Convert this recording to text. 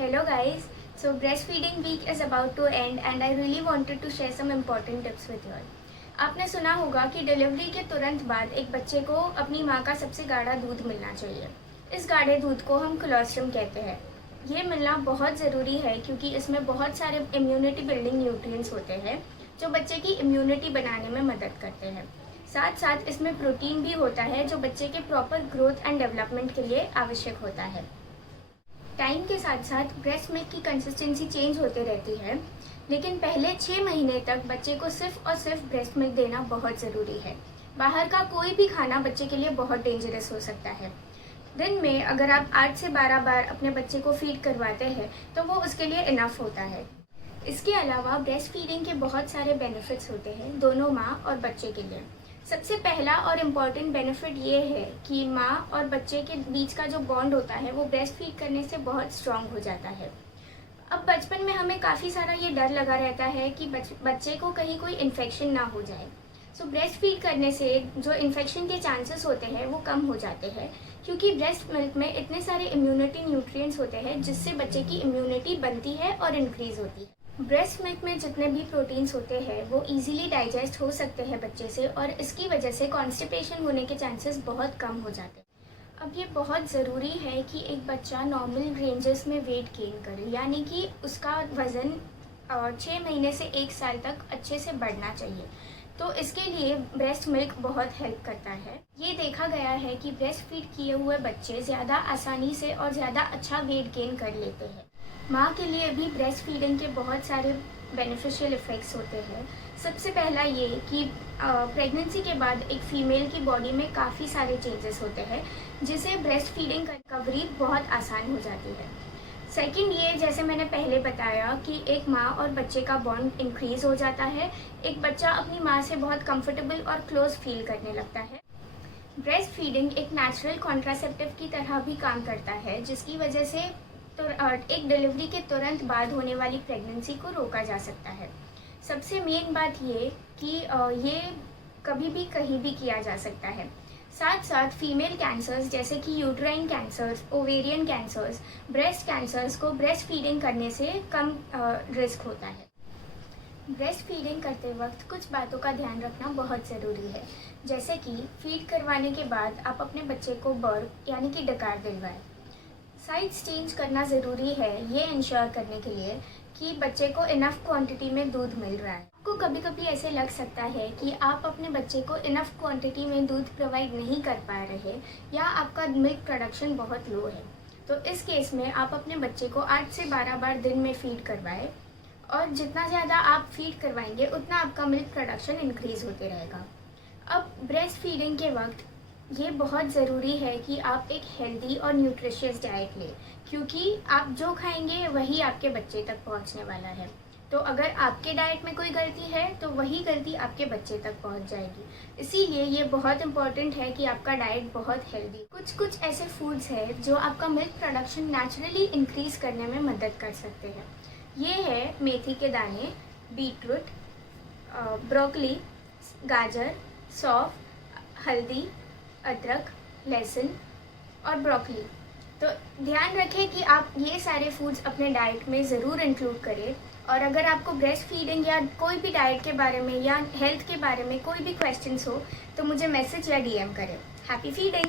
Hello guys, so breastfeeding week is about to end and I really wanted to share some important tips with you all. आपने सुना होगा कि delivery के तुरंत बाद एक बच्चे को अपनी माँ का सबसे गाढ़ा दूध मिलना चाहिए। इस गाढ़े दूध को हम कोलोस्ट्रम कहते हैं। ये मिलना बहुत ज़रूरी है क्योंकि इसमें बहुत सारे इम्यूनिटी बिल्डिंग न्यूट्रिएंट्स होते हैं जो बच्चे की इम्यूनिटी बनाने में मदद करते हैं। साथ साथ इसमें प्रोटीन भी होता है जो बच्चे के प्रॉपर ग्रोथ एंड डेवलपमेंट के लिए आवश्यक होता है। टाइम के साथ साथ ब्रेस्ट मिल्क की कंसिस्टेंसी चेंज होती रहती है, लेकिन पहले 6 महीने तक बच्चे को सिर्फ और सिर्फ ब्रेस्ट मिल्क देना बहुत ज़रूरी है। बाहर का कोई भी खाना बच्चे के लिए बहुत डेंजरस हो सकता है। दिन में अगर आप 8 से 12 बार अपने बच्चे को फीड करवाते हैं तो वो उसके लिए इनफ होता है। इसके अलावा ब्रेस्ट फीडिंग के बहुत सारे बेनिफिट्स होते हैं दोनों माँ और बच्चे के लिए। सबसे पहला और इम्पॉर्टेंट बेनिफिट ये है कि माँ और बच्चे के बीच का जो बॉन्ड होता है वो ब्रेस्ट फीड करने से बहुत स्ट्रांग हो जाता है। अब बचपन में हमें काफ़ी सारा ये डर लगा रहता है कि बच्चे को कहीं कोई इन्फेक्शन ना हो जाए। सो ब्रेस्ट फीड करने से जो इन्फेक्शन के चांसेस होते हैं वो कम हो जाते हैं क्योंकि ब्रेस्ट मिल्क में इतने सारे इम्यूनिटी न्यूट्रिएंट्स होते हैं जिससे बच्चे की इम्यूनिटी बनती है और इंक्रीज होती है। ब्रेस्ट मिल्क में जितने भी प्रोटीन्स होते हैं वो इजीली डाइजेस्ट हो सकते हैं बच्चे से और इसकी वजह से कॉन्स्टिपेशन होने के चांसेस बहुत कम हो जाते हैं। अब ये बहुत ज़रूरी है कि एक बच्चा नॉर्मल रेंजेस में वेट गेन करे, यानी कि उसका वज़न 6 महीने से 1 साल तक अच्छे से बढ़ना चाहिए। तो इसके लिए ब्रेस्ट मिल्क बहुत हेल्प करता है। ये देखा गया है कि ब्रेस्ट फीड किए हुए बच्चे ज़्यादा आसानी से और ज़्यादा अच्छा वेट गेन कर लेते हैं। माँ के लिए भी ब्रेस्ट फीडिंग के बहुत सारे बेनिफिशियल इफ़ेक्ट्स होते हैं। सबसे पहला ये कि प्रेगनेंसी के बाद एक फ़ीमेल की बॉडी में काफ़ी सारे चेंजेस होते हैं जिससे ब्रेस्ट फीडिंग का रिकवरी बहुत आसान हो जाती है। सेकंड ये, जैसे मैंने पहले बताया कि एक माँ और बच्चे का बॉन्ड इंक्रीज़ हो जाता है। एक बच्चा अपनी माँ से बहुत कंफर्टेबल और क्लोज फील करने लगता है। ब्रेस्ट फीडिंग एक नेचुरल कॉन्ट्रासेप्टिव की तरह भी काम करता है जिसकी वजह से तो एक डिलीवरी के तुरंत बाद होने वाली प्रेगनेंसी को रोका जा सकता है। सबसे मेन बात ये कि ये कभी भी कहीं भी किया जा सकता है। साथ साथ फीमेल कैंसर्स जैसे कि uterine cancers, ovarian cancers, breast cancers को ब्रेस्ट फीडिंग करने से कम रिस्क होता है। ब्रेस्ट फीडिंग करते वक्त कुछ बातों का ध्यान रखना बहुत ज़रूरी है, जैसे कि फीड करवाने के बाद आप अपने बच्चे को बर्प यानी कि डकार दिलवाएं। साइड्स चेंज करना ज़रूरी है ये इंश्योर करने के लिए कि बच्चे को इनफ क्वांटिटी में दूध मिल रहा है। आपको कभी कभी ऐसे लग सकता है कि आप अपने बच्चे को इनफ क्वांटिटी में दूध प्रोवाइड नहीं कर पा रहे या आपका मिल्क प्रोडक्शन बहुत लो है, तो इस केस में आप अपने बच्चे को 8 से 12 बार दिन में फीड करवाएं और जितना ज़्यादा आप फीड करवाएंगे उतना आपका मिल्क प्रोडक्शन इंक्रीज़ होते रहेगा। अब ब्रेस्ट फीडिंग के वक्त ये बहुत ज़रूरी है कि आप एक हेल्दी और न्यूट्रिशियस डाइट लें क्योंकि आप जो खाएंगे वही आपके बच्चे तक पहुंचने वाला है। तो अगर आपके डाइट में कोई गलती है तो वही गलती आपके बच्चे तक पहुंच जाएगी। इसीलिए ये बहुत इंपॉर्टेंट है कि आपका डाइट बहुत हेल्दी। कुछ ऐसे फूड्स हैं जो आपका मिल्क प्रोडक्शन नेचुरली इंक्रीज करने में मदद कर सकते हैं। ये है मेथी के दाने, बीटरूट, ब्रोकली, गाजर, सौंफ, हल्दी, अदरक, लहसुन और ब्रोकली। तो ध्यान रखें कि आप ये सारे फूड्स अपने डाइट में ज़रूर इंक्लूड करें। और अगर आपको ब्रेस्ट फीडिंग या कोई भी डाइट के बारे में या हेल्थ के बारे में कोई भी क्वेश्चंस हो तो मुझे मैसेज या डीएम करें। Happy feeding.